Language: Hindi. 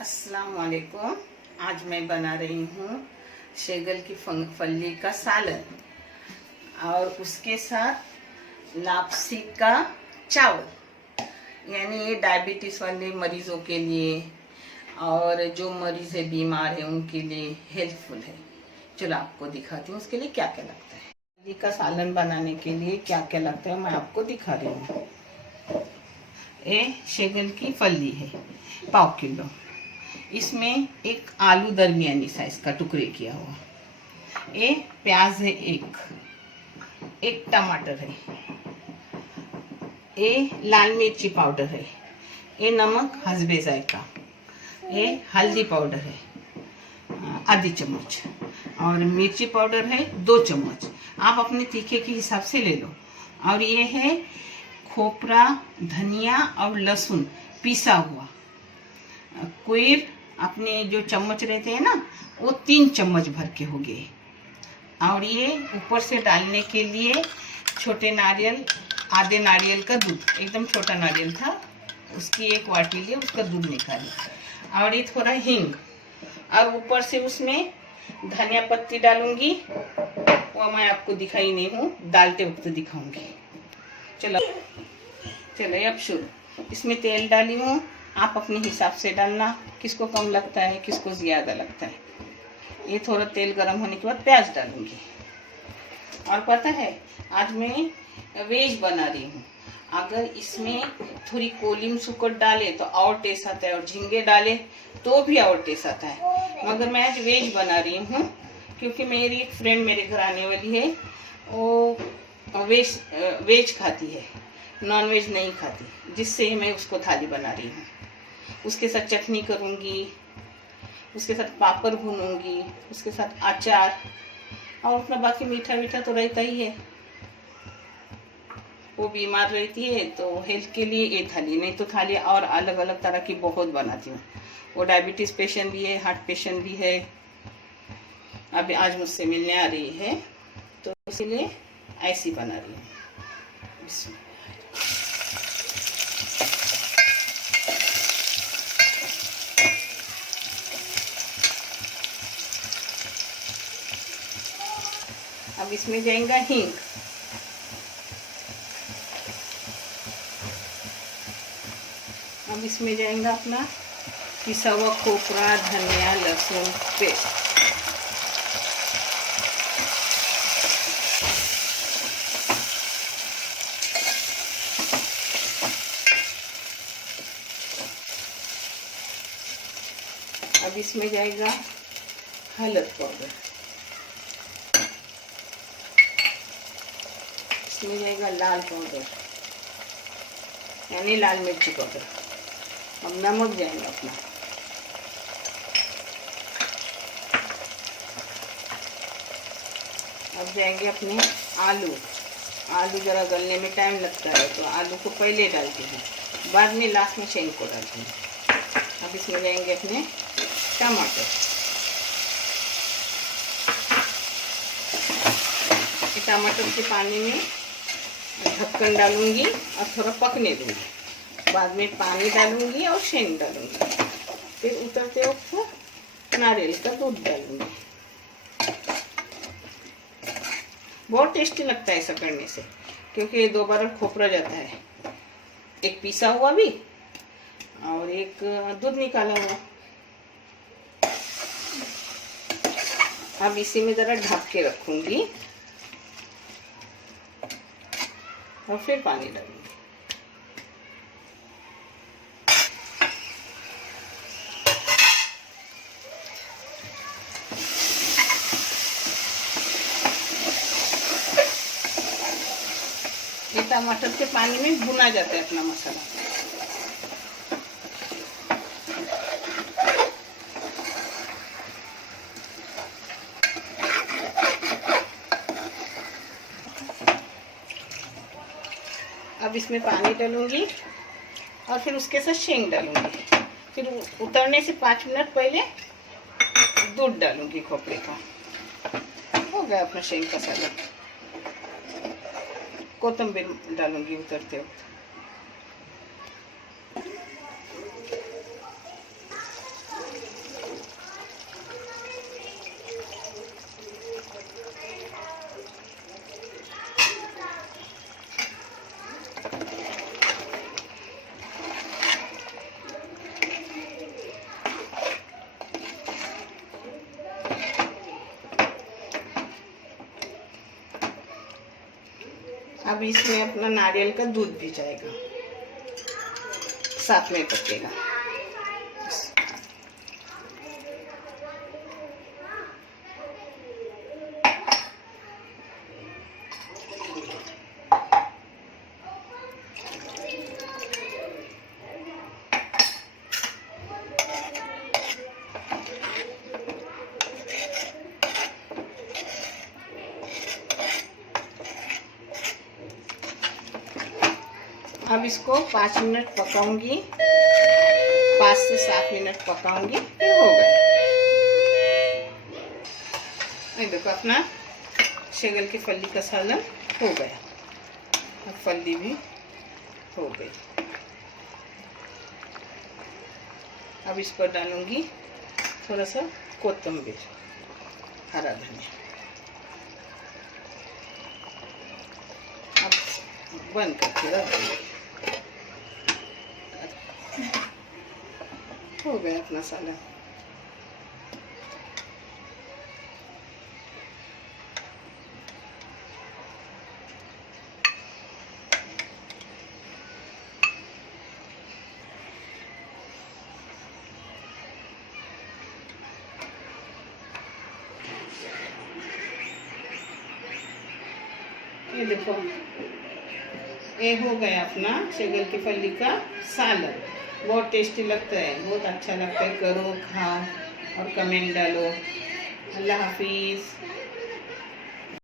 अस्सलाम वालेकुम। आज मैं बना रही हूँ शेगल की फली का सालन और उसके साथ लापसी का चावल। यानी ये डायबिटीज़ वाले मरीज़ों के लिए और जो मरीज़ है बीमार है उनके लिए हेल्पफुल है। चलो आपको दिखाती हूँ उसके लिए क्या क्या लगता है। फली का सालन बनाने के लिए क्या क्या लगता है मैं आपको दिखा रही हूँ। ये शेगल की फली है 1/4 किलो। इसमें एक आलू दरमियानी साइज का टुकड़े किया हुआ, ये प्याज है एक टमाटर है, ये लाल मिर्ची पाउडर है, ये नमक हस्बे जायका, ये हल्दी पाउडर है आधी चम्मच और मिर्ची पाउडर है 2 चम्मच। आप अपने तीखे के हिसाब से ले लो। और ये है खोपरा, धनिया और लहसुन पिसा हुआ। कोई अपने जो चम्मच रहते हैं ना वो 3 चम्मच भर के हो गए। और ये ऊपर से डालने के लिए छोटे नारियल, आधे नारियल का दूध, एकदम छोटा नारियल था, उसकी 1 वाटी लिए उसका दूध निकाली। और ये थोड़ा हींग और ऊपर से उसमें धनिया पत्ती डालूंगी, वो मैं आपको दिखाई नहीं हूँ, डालते वक्त दिखाऊंगी। चलो अब शुरू। इसमें तेल डाली हूँ, आप अपने हिसाब से डालना, किसको कम लगता है किसको ज़्यादा लगता है। ये थोड़ा तेल गर्म होने के बाद प्याज डालूंगी। और पता है आज मैं वेज बना रही हूँ, अगर इसमें थोड़ी कोलिम सुकट डाले तो और टेस्ट आता है और झींगे डाले तो भी और टेस्ट आता है। मगर मैं आज वेज बना रही हूँ क्योंकि मेरी एक फ्रेंड मेरे घर आने वाली है, वो वेज खाती है, नॉन वेज नहीं खाती, जिससे मैं उसको थाली बना रही हूँ। उसके साथ चटनी करूँगी, उसके साथ पापड़ भूनूंगी, उसके साथ अचार और अपना बाकी मीठा मीठा तो रहता ही है। वो बीमार रहती है तो हेल्थ के लिए ये थाली, नहीं तो थाली और अलग अलग तरह की बहुत बनाती हूँ। वो डायबिटीज़ पेशेंट भी है, हार्ट पेशेंट भी है, अभी आज मुझसे मिलने आ रही है तो इसीलिए ऐसी बना रही हूँ। अब इसमें जाएगा हींग, अब इसमें जाएगा अपना पिसा हुआ खोपरा, धनिया, लहसुन पेस्ट। अब इसमें जाएगा हल्दी पाउडर, इसमें जाएगा लाल पाउडर यानी लाल मिर्ची पाउडर। अब नमक जाएगा अपना, अब जाएंगे अपने आलू। आलू ज़रा गलने में टाइम लगता है तो आलू को पहले डालते हैं, बाद में लास्ट में शेंग को डालते हैं। अब इसमें जाएंगे अपने टमाटर, टमाटर के पानी में ढक्कन डालूंगी और थोड़ा पकने दूंगी, बाद में पानी डालूंगी और शेंग डालूंगी, फिर उतरते वक्त नारियल का दूध डालूंगी। बहुत टेस्टी लगता है ऐसा करने से, क्योंकि ये 2 बार खोपरा जाता है, एक पिसा हुआ भी और एक दूध निकाला हुआ। अब इसी में ज़रा ढक के रखूंगी और फिर पानी डालूंगी। ये टमाटर के पानी में भुना जाता है अपना मसाला। अब इसमें पानी डालूंगी और फिर उसके साथ शेंग डालूंगी, फिर उतरने से 5 मिनट पहले दूध डालूंगी खोपरे का। हो गया अपना शेंग का सालन। कोतंबीर डालूंगी उतरते वक्त। अब इसमें अपना नारियल का दूध भी जाएगा, साथ में पकेगा। अब इसको 5 मिनट पकाऊंगी, 5 से 7 मिनट पकाऊंगी, फिर हो गया। ये देखो अपना शगल की फली का सालन हो गया। अब फली भी हो गई। अब इस पर डालूंगी थोड़ा सा कोतंबीर, हरा धनिया। अब बंद करके रख दूंगी। हो गया अपना सालन। ये देखो, ये हो गया अपना शगल की फली का सालन। बहुत टेस्टी लगता है, बहुत अच्छा लगता है। करो, खाओ और कमेंट डालो। अल्लाह हाफिज़।